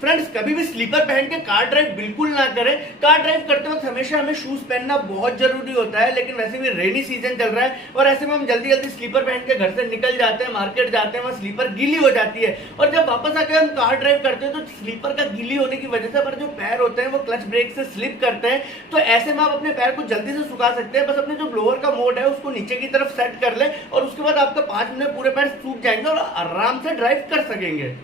Friends, कभी भी sleeper पहन के कार ड्राइव बिल्कुल ना करें। कार ड्राइव करते वक्त हमेशा हमें शूज पहनना बहुत जरूरी होता है, लेकिन वैसे भी रेनी सीजन चल रहा है और ऐसे में हम जल्दी जल्दी स्लीपर पहन के घर से निकल जाते हैं, मार्केट जाते हैं, वहां स्लीपर गीली हो जाती है और जब वापस आके हम कार ड्राइव करते हैं तो स्लीपर का गीली होने की वजह से हमारे जो पैर होते हैं वो क्लच ब्रेक से स्लिप करते हैं। तो ऐसे में आप अपने पैर को जल्दी से सुखा सकते हैं। बस अपने जो ब्लोअर का मोड है उसको नीचे की तरफ सेट कर ले और उसके बाद आपका 5 मिनट पूरे पैर सूख जाएंगे और आराम से ड्राइव कर सकेंगे।